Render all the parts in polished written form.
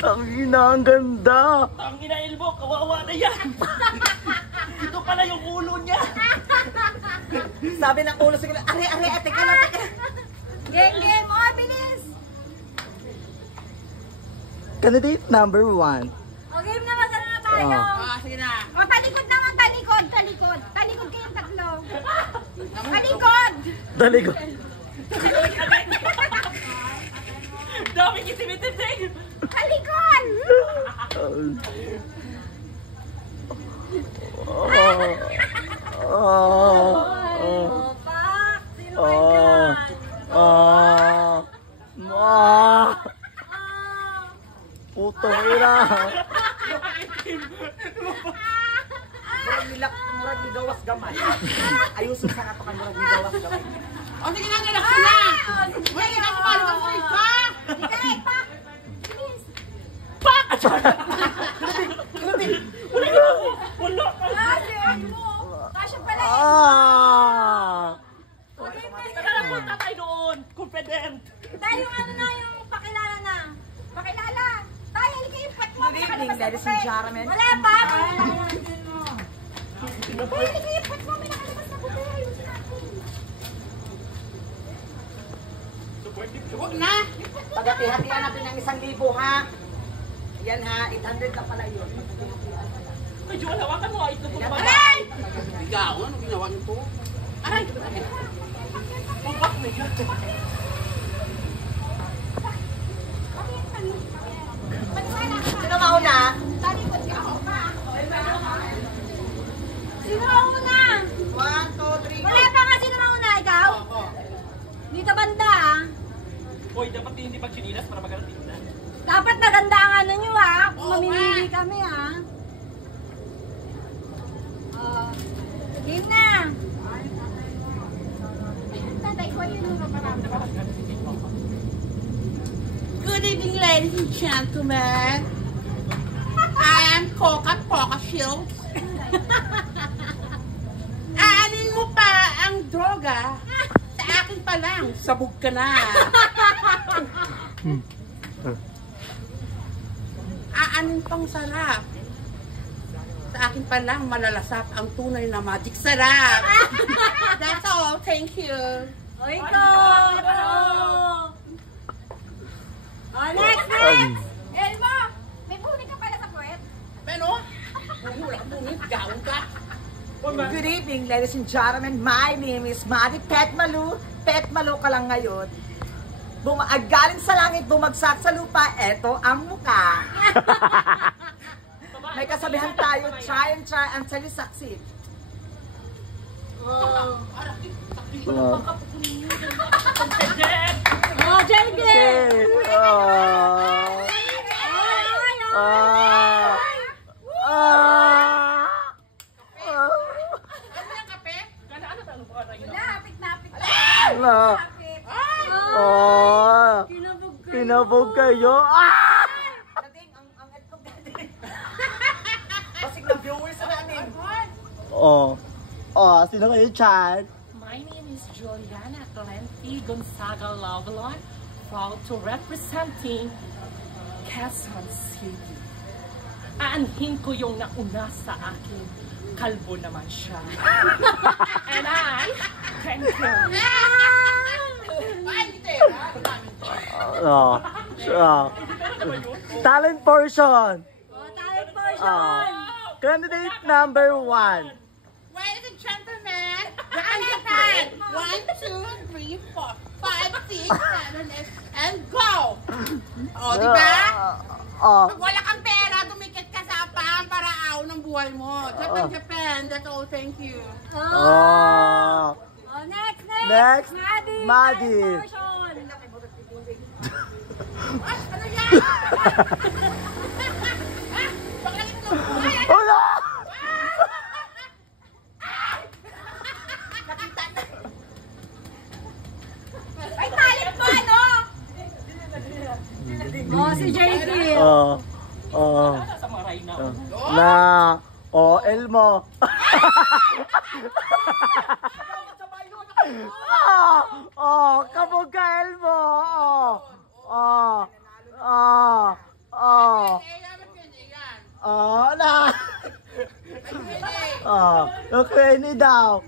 Tangina, ang ganda. Tangina, Elmo, kawawa na yan. Ito pala yung ulo niya. Sabi ng ulo siguro, are, teka lang, teka. Game, oh, bilis! Candidate number 1. O, game naman, sana na tayo. Sige na. O, talikod naman, talikod. Talikod kayong tatlo. Talikod! Daligo. Daming itim-itim. Talikod! Oh, pak! Sino ka dyan? Putong ina. Murag ni gawas gamay. Ayusin sa katokan murag ni gawas gamay. O sige na, nilaksin na! Wait, ako palo ka free pa! Sige, pak! Bilis! Wala. Sir mo! Kasya pala eh! O, game na, Tara na, punta tayo doon. Confident. tayo ano na yung pakilala na. Pakilala! Tayo, halika yung pat mo. Good evening, ladies and gentlemen. Wala pa! Tayo, halika yung pat mo. May nakalabas na puti. Ayusin natin. Huwag na! Pagati-hatian natin ng 1,000 ha. Yan ha, 800 na pala yun. Medyo alawakan mo. Ito po naman. Aray! Bigaw, ano ginawa nito? Aray! Bukas na yun. Sino mauna? Talikod ka ako pa. Sino mauna? 1, 2, 3, Wala pa nga sino mauna, ikaw? Dito banda ah. Hoy, dapat hindi pag-chinilas para magalating na. Dapat maganda ang ano nyo ah. Kung mamimili kami ah. Game na. Tatay ko yun yung marami. Good evening, ladies and gentlemen. I am Coca Poca Shields. Aanin mo pa ang droga. Sa akin pa lang, sabog ka na. Aanin pang sarap. Sa akin pa lang, malalasap ang tunay na magic sarap. That's all. Thank you. O ikaw. Next. Elmo, may buni ka pala sa puwet. Pero, wala ka bunit, gawin ka. Good evening, ladies and gentlemen. My name is Maddie Petmalu. Petmalu ka lang ngayon. Galing sa langit, bumagsak sa lupa. Eto ang muka. May kasabihan tayo, try until you succeed. Oh, Jelge! Ano yung kape? Ano tayo pa na yun? Wala, hapit na. Wala. Hapit. Kinabog kayo. Dating, ang etlog dating. Basig na viewers na namin. Sino kayo, Chad? My name is Juliana Clenti Gonzaga Lovelon, proud to representing Quezon City. Aanhin ko yung nauna sa akin. Kalbo naman siya. And I, thank you. Talent portion. Talent portion. Candidate number 1. Ladies and gentlemen, nakalitan. 1, 2, 3, 4, 5, 6, 7, 8, and go! O, diba? Pag wala kang pera, dumikit ka sa paraaw ng buhay mo. Japan, that's all, thank you. Next. Maddie. Talent portion. Ano yan? Pagaling mo ng buhay. Wala! Ay, talent mo ano? Si JD. Sa mga Rhino. Elmo. Kabog ka, Elmo. Oh. Oh. Oh, na. Oh, Q&A daw.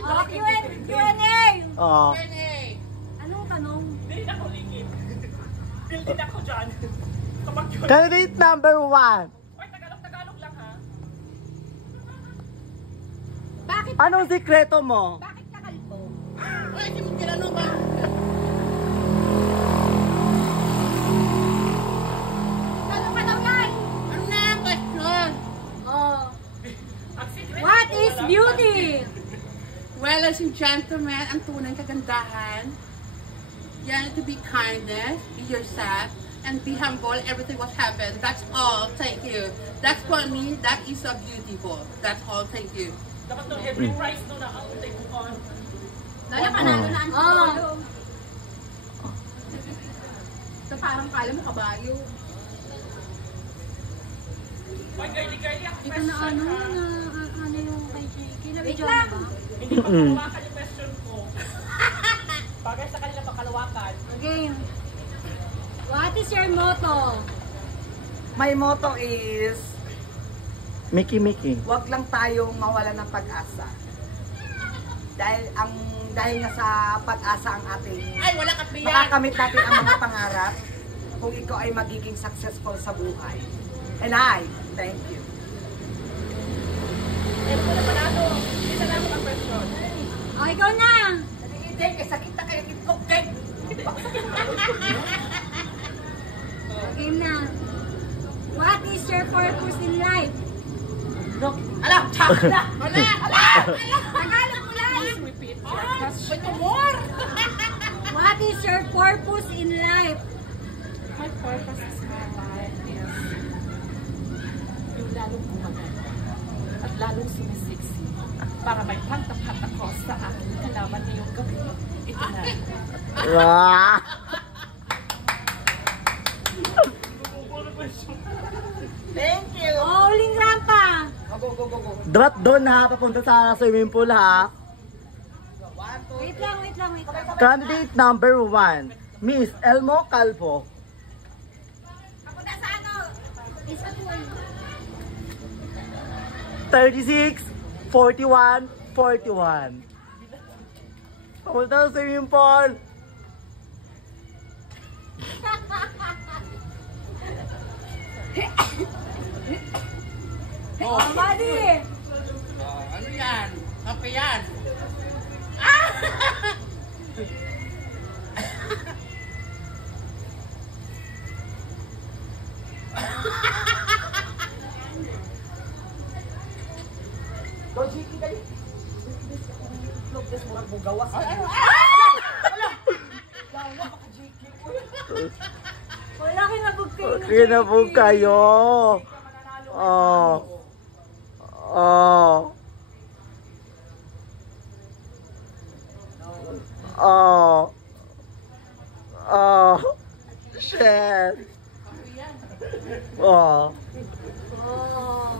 Oh, Q&A. Oh. Anong tanong? Hindi ako ligid. Building ako dyan. Kapag yun. Candidate number 1. Oy, Tagalog lang ha. Bakit? Anong sikreto mo? Bakit kakalbo? Ay, si mo kilano ba? Ano ka daw yan? Ano na ang question? Oh. Ang secret What ko, is wala. beauty? Well, ladies and gentlemen, ang tunay kagandahan, yan to be kindness, be yourself, and be humble. Everything what happened. That's all. Thank you. That's for me. That is so beautiful. That's all. Thank you. Dapat no, every price no na ang utay ko on. Lalo panalo na ang polo. Ito parang kala mo kabayo. Oy, girly ang Ito question na ano ha. na ano yung kay Jakey. Wait lang. Hindi ko pangalawakan yung question ko. Bagay sa kanila pangalawakan. Okay. What is your motto? My motto is, Mickey. wag lang tayong mawala ng pag-asa. Dahil nga sa pag-asa ang ating Ay, wala ka biyan. makakamit natin ang mga pangarap kung ikaw ay magiging successful sa buhay. And I thank you. Eh, wala panalo. Isa lang ang question. Oh, ikaw na. Hindi, sakit na kayo itlog, Deng. Game na. What is your purpose in life? Alam, chak na. Tagalog mo lang. Repeat your Ay, question. wait more. What is your purpose in life? My purpose is my life is yung lalong gumagana at lalong sumisiksi para may pantapat ako sa aking kalaban ngayong gabi. Ito na. Wow. Thank you. Oh, uling rampa. Go. Dapat doon ha, papunta sa swimming pool ha. Wait lang. Candidate number 1, Miss Elmo Calvo. Kapunta sa ano? Isa pool. 36, 41, 41. Papunta sa swimming pool. Oh, Buddy. ano yan? Kape yan. Go, Jiki, dali. Itlog, des, murag mo gawas. Ay, ano? Wala kinabog kayo. Kinabog kayo. Oh. Oh. Oh. Oh. Shit. Kape yan. Oh. Oh.